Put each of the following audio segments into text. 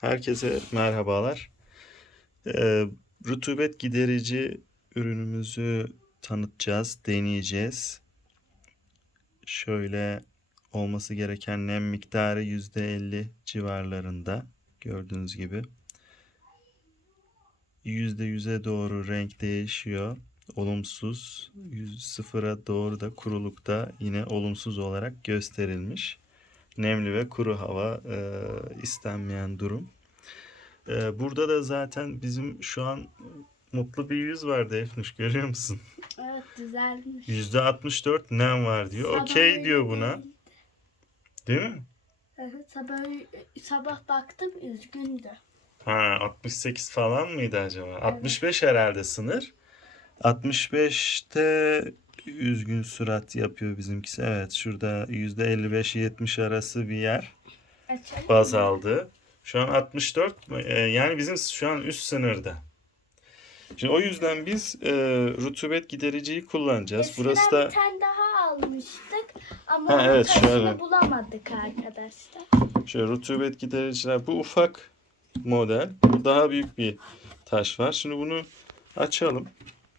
Herkese merhabalar. Ee, rutubet giderici ürünümüzü tanıtacağız, deneyeceğiz. Şöyle olması gereken nem miktarı %50 civarlarında gördüğünüz gibi. %100'e doğru renk değişiyor. Olumsuz. 100 sıfıra doğru da kurulukta yine olumsuz olarak gösterilmiş nemli ve kuru hava e, istenmeyen durum. E, burada da zaten bizim şu an mutlu bir yüz var Defnuş görüyor musun? Evet düzelmiş. %64 nem var diyor. Okey diyor buna. Değil mi? Evet, sabah, sabah baktım üzgündü. Ha 68 falan mıydı acaba? 65 herhalde sınır. 65'te üzgün surat yapıyor bizimkisi. Evet şurada %55-70 arası bir yer. Açalım. baz aldı. Şu an 64 mu? E, yani bizim şu an üst sınırda. Şimdi o yüzden biz e, rutubet gidericiyi kullanacağız. Eskiden Burası da bir tane daha almıştık ama Ha, evet, şöyle. bulamadık arkadaşlar. şöyle rutubet gidericiler. Bu ufak model. Bu daha büyük bir taş var. Şimdi bunu açalım.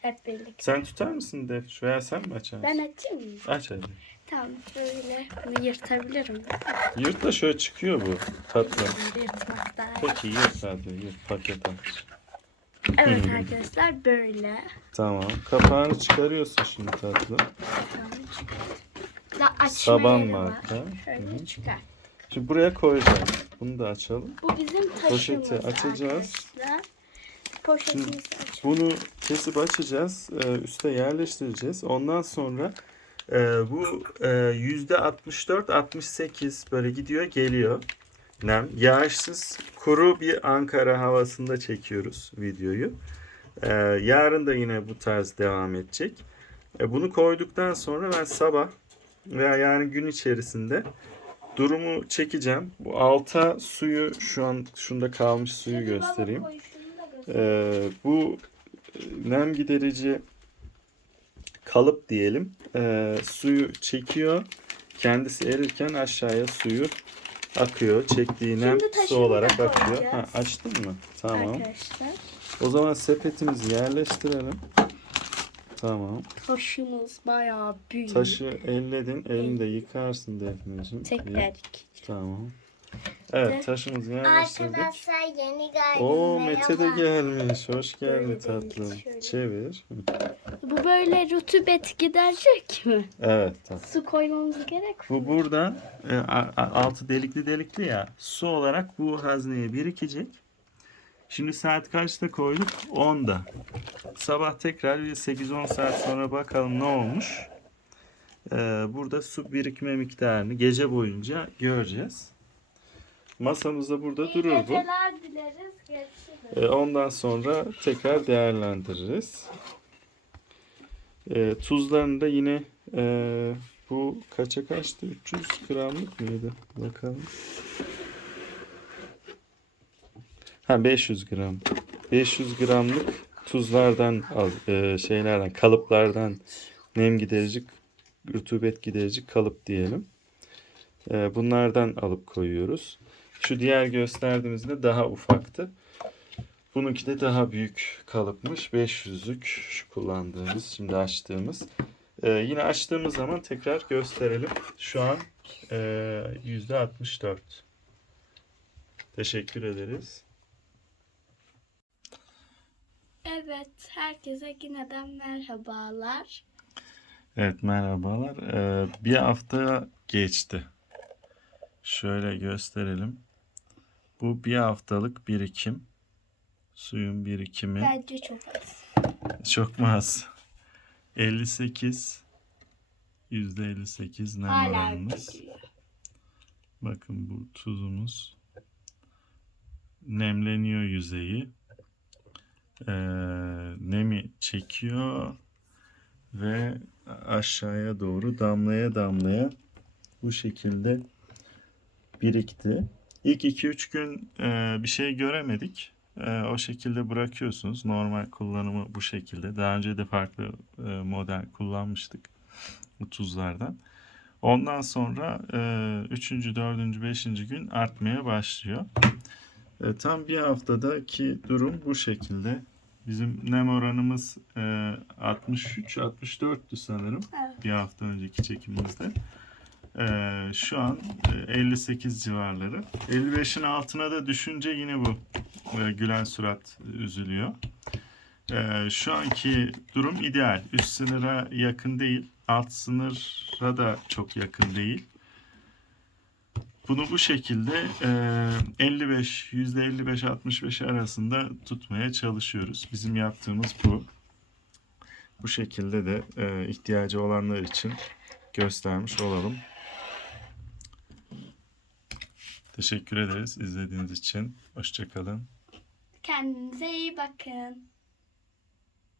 Hep birlikte. Sen tutar mısın Def? Veya sen mi açarsın? Ben açayım mı? Aç hadi. Tamam böyle bunu yırtabilirim. Yırt da şöyle çıkıyor bu tatlı. Yırtmak daha iyi. Peki yırt hadi yırt paket aç. Evet arkadaşlar böyle. Tamam. Kapağını çıkarıyorsun şimdi tatlı. Da açma Saban yeri marka. var. Şöyle Hı. çıkar. Şimdi buraya koyacağız. Bunu da açalım. Bu bizim taşımız Poşeti açacağız. arkadaşlar. Poşetimizi açalım. Bunu kesip açacağız. e, Üste yerleştireceğiz. Ondan sonra e, bu e, yüzde 64-68 böyle gidiyor geliyor. Nem. Yağışsız kuru bir Ankara havasında çekiyoruz videoyu. E, yarın da yine bu tarz devam edecek. E, bunu koyduktan sonra ben sabah veya yarın gün içerisinde durumu çekeceğim. Bu alta suyu şu an şunda kalmış suyu göstereyim. Ee, bu nem giderici kalıp diyelim. Ee, suyu çekiyor. Kendisi erirken aşağıya suyu akıyor. Çektiği nem su olarak akıyor. Ha, açtın mı? Tamam. Arkadaşlar O zaman sepetimizi yerleştirelim. Tamam. taşımız bayağı büyük. Taşı elledin. Elini de yıkarsın Defneciğim. Tekrar iki. Tamam. Evet taşımızı yerleştirdik. Arkadaşlar yeni geldim. Oo Mete de gelmiş. Hoş geldin tatlım. şöyle. Çevir. Bu böyle rutubet giderecek mi? Evet tamam. Su koymamız gerek mi? Bu buradan e, a- a- altı delikli delikli ya su olarak bu hazneye birikecek. Şimdi saat kaçta koyduk? 10'da. Sabah tekrar bir 8-10 saat sonra bakalım ne olmuş. Ee, burada su birikme miktarını gece boyunca göreceğiz. Masamızda burada durur bu. Geceler dileriz. Görüşürüz. Ee, ondan sonra tekrar değerlendiririz. Ee, tuzlarını da yine e, bu kaça kaçtı? 300 gramlık mıydı? Bakalım. Ha 500 gram. 500 gramlık tuzlardan al, e, şeylerden kalıplardan nem giderici rutubet giderici kalıp diyelim. E, bunlardan alıp koyuyoruz. Şu diğer gösterdiğimizde daha ufaktı. Bununki de daha büyük kalıpmış. 500'lük şu kullandığımız, şimdi açtığımız. Ee, yine açtığımız zaman tekrar gösterelim. Şu an e, %64. Teşekkür ederiz. Evet, herkese yineden merhabalar. Evet merhabalar. Ee, bir hafta geçti. Şöyle gösterelim. Bu bir haftalık birikim. Suyun birikimi. Bence çok az. Çok mu az? 58 %58 nem Hala oranımız. gidiyor. Bakın bu tuzumuz nemleniyor yüzeyi. Ee, nemi çekiyor ve aşağıya doğru damlaya damlaya bu şekilde birikti. İlk 2-3 gün e, bir şey göremedik. E, o şekilde bırakıyorsunuz. Normal kullanımı bu şekilde. Daha önce de farklı e, model kullanmıştık bu tuzlardan. Ondan sonra e, 3. 4. 5. gün artmaya başlıyor. E, tam bir haftadaki durum bu şekilde. Bizim nem oranımız e, 63-64'tü sanırım Evet. bir hafta önceki çekimimizde. E, şu an e, 58 civarları. 55'in altına da düşünce yine bu e, gülen surat üzülüyor. E, şu anki durum ideal. Üst sınıra yakın değil. Alt sınıra da çok yakın değil. Bunu bu şekilde e, 55, %55-65 arasında tutmaya çalışıyoruz. Bizim yaptığımız bu. Bu şekilde de e, ihtiyacı olanlar için göstermiş olalım. Teşekkür ederiz izlediğiniz için. Hoşçakalın. Kendinize iyi bakın.